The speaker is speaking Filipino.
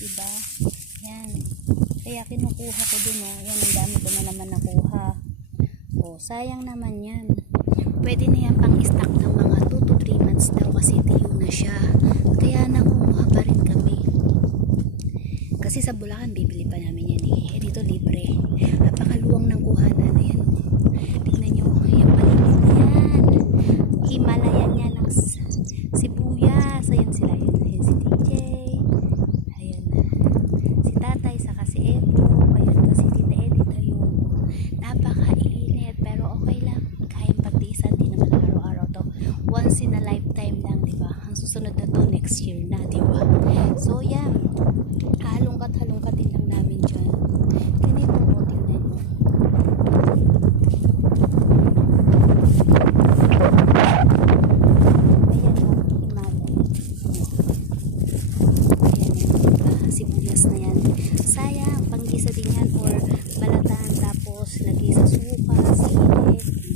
Diba? Yan. Kaya kinukuha ko dun, oh. Yan, ang dami ko na naman nakuha. Oh, sayang naman yan. Pwede na yan pang stock ng mga 2 to 3 months daw kasi tiyo na siya. Kaya nakuha pa rin kami. Kasi sa Bulacan, bibili pa namin yan eh. Eh dito libre. Napakaluwang ng kuhanan na yan. Tignan nyo, yung paligid na yan. Himalayan yan ng sibuyas. Ayan sila. Ayan si DJ. Ayan. Si tatay, saka si Epo. Ayan kasi tita Edith. Ayun. Napakainit. Pero okay lang. Kayang pagtiisan. Di naman araw-araw to. Once in a lifetime lang, diba? Ang susunod na to, next year na, diba? So, yan. Halungkat-halungkatin lang namin dyan. Ganito po, tingnan nyo. Ayan o, Himalay. Ayan yan, sibuyas na yan. Sayang, panggisa din yan or balatan tapos lagay sa suka, sili.